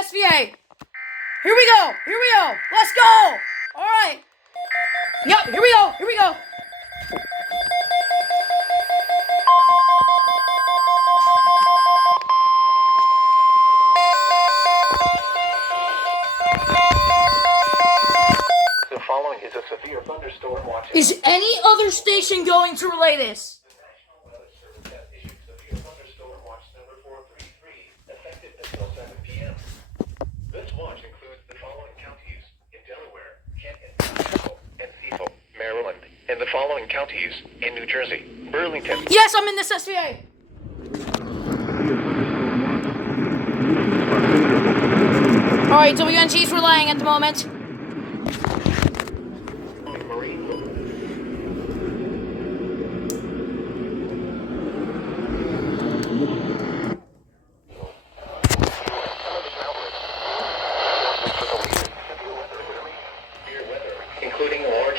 SVA. Here we go. Let's go. All right. Yep, here we go. The following is a severe thunderstorm watch. Is any other station going to relay this? This watch includes the following counties in Delaware, Kent, and Cecil, Maryland, and the following counties in New Jersey, Burlington. Yes, I'm in this SVA. All right, WNG's relaying at the moment. Including large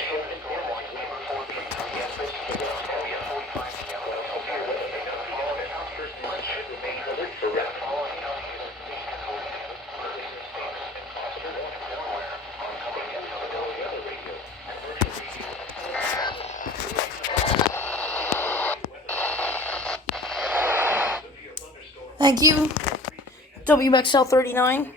Thank you, WXL 39.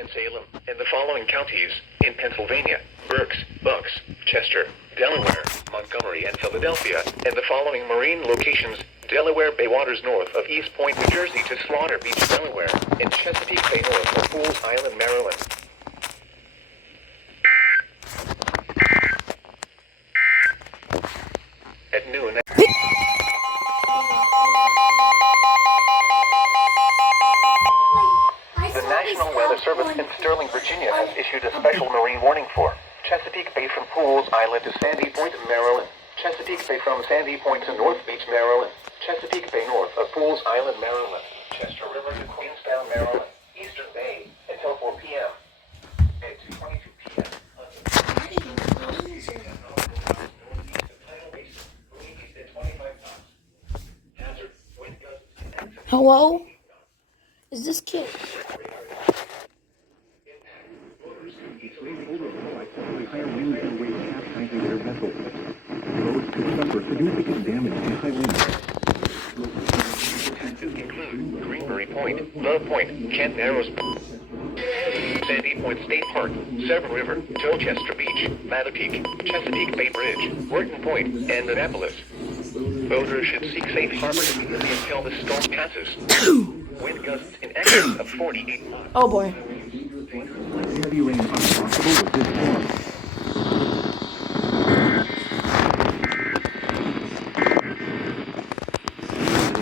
and Salem, and the following counties in Pennsylvania: Berks, Bucks, Chester, Delaware, Montgomery, and Philadelphia, and the following marine locations: Delaware Bay waters north of East Point, New Jersey to Slaughter Beach, Delaware, and Chesapeake Bay north of Fools Island, Maryland. At noon. The National Weather Service in Sterling, Virginia has issued a special marine warning for Chesapeake Bay from Pools Island to Sandy Point, Maryland. Chesapeake Bay from Sandy Point to North Beach, Maryland. Chesapeake Bay north of Pools Island, Maryland. Chester River to Queenstown, Maryland. Eastern Bay until 4 p.m. At 2:22 p.m. Hello? Is this kid? Higher winds and waves capsizing their vessels. Roads could suffer significant damage in high winds. Include Greenbury Point, Love Point, Kent Narrows, Sandy Point State Park, Severn River, Towchester Beach, Mattapique, Chesapeake Bay Bridge, Wharton Point, and Annapolis. Boaters should seek safe harbor immediately until the storm passes. Wind gusts in excess of 48 knots. Oh boy. Heavy rain possible with this storm.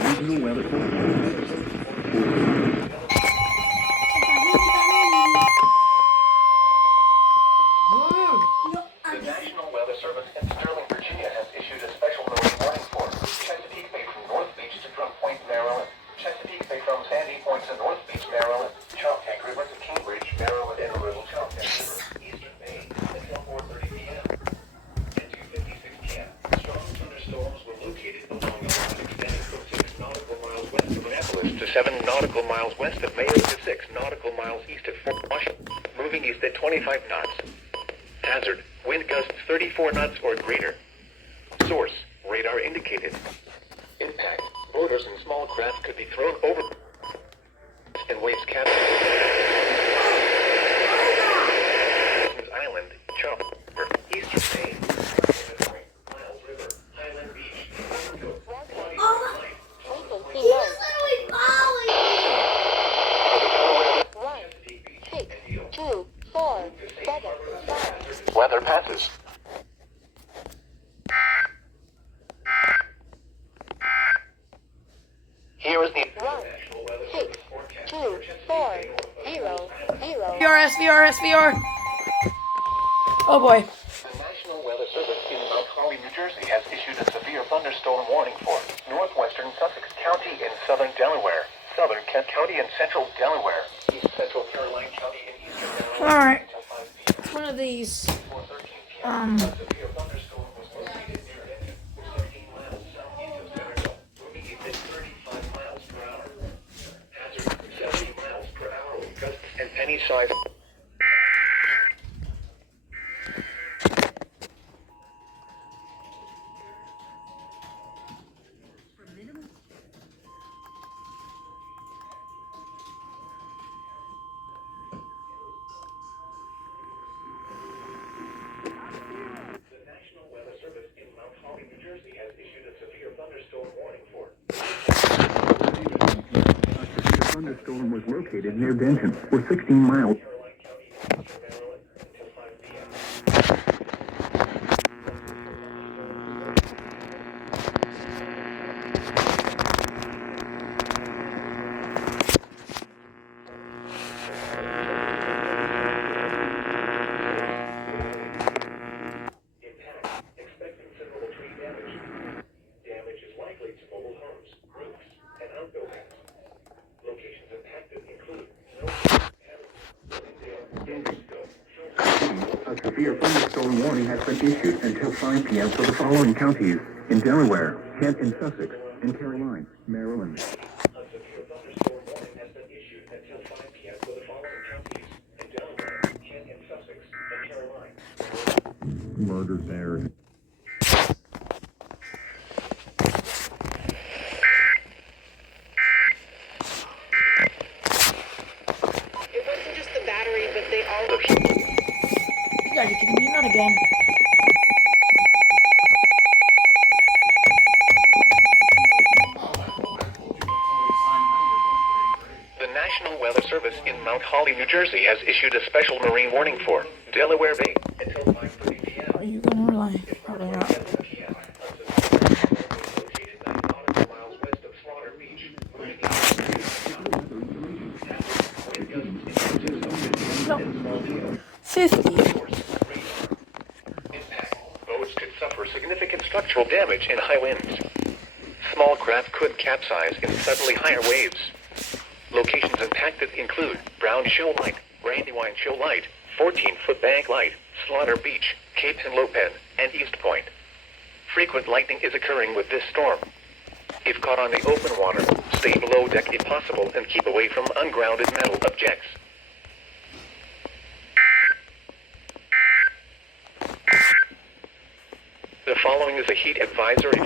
Regional weather The National Weather Service in Sterling, Virginia has issued a special marine warning for Chesapeake Bay from North Beach to Drum Point, Maryland. Chesapeake Bay from Sandy Point to North Beach, Maryland. Choptank River to Cambridge, Maryland, and Little Choptank River, Eastern Bay, until 4:30 p.m. At 2:56 p.m., strong thunderstorms were located along a line extending from 6 nautical miles west of Annapolis to 7 nautical miles west of Mayo to 6 nautical miles east of Fort Washington, moving east at 25 knots. Hazard, wind gusts 34 knots or greater. Source, radar indicated. Impact, boaters and small craft could be thrown over and waves captured. Island, Chopper, Eastern Bay, Miles River, Highland Beach, Weather passes. Here is the National Weather Service forecast for Chesapeake Bay north of SVR. Oh boy. The National Weather Service in Mount Holly, New Jersey has issued a severe thunderstorm warning for northwestern Sussex County in southern Delaware, southern Kent County and central Delaware, east central Caroline County and eastern Delaware. All right. one of these, A severe thunderstorm was located near Denton, 16 miles southeast of Centerville, moving at 35 miles per hour. Hazard 70 miles per hour with gusts and penny-sized. The National Weather Service in Mount Holly, New Jersey has issued a severe thunderstorm warning for. A thunderstorm was located near Denton, or 16 miles. Caroline County, New Hampshire, Maryland, until 5 p.m. Impact. Expect considerable tree damage. Damage is likely to mobile homes, roofs, and outbuildings. Locations impacted include A severe thunderstorm warning has been issued until 5 p.m. for the following counties: in Delaware, Kent and Sussex, in Caroline, Maryland. A severe thunderstorm warning has been issued until 5 p.m. for the following counties: in Delaware, Kent and Sussex, and Caroline. Murdered there. It wasn't just the battery, but they all you guys are kidding me, not again. The National Weather Service in Mount Holly, New Jersey has issued a special marine warning for Delaware Bay until 5:30 p.m. Are you gonna rely? Probably not. 7 p.m. A severe thunderstorm was located 9 nautical miles west of Slaughter Beach. No. 50. Impact. Boats could suffer significant structural damage in high winds. Small craft could capsize in suddenly higher waves. Locations impacted include Brown Shoal Light, Brandywine Shoal Light, 14-foot Bank Light, Slaughter Beach, Cape Henlopen, and East Point. Frequent lightning is occurring with this storm. If caught on the open water, stay below deck if possible and keep away from ungrounded metal objects. The following is a heat advisory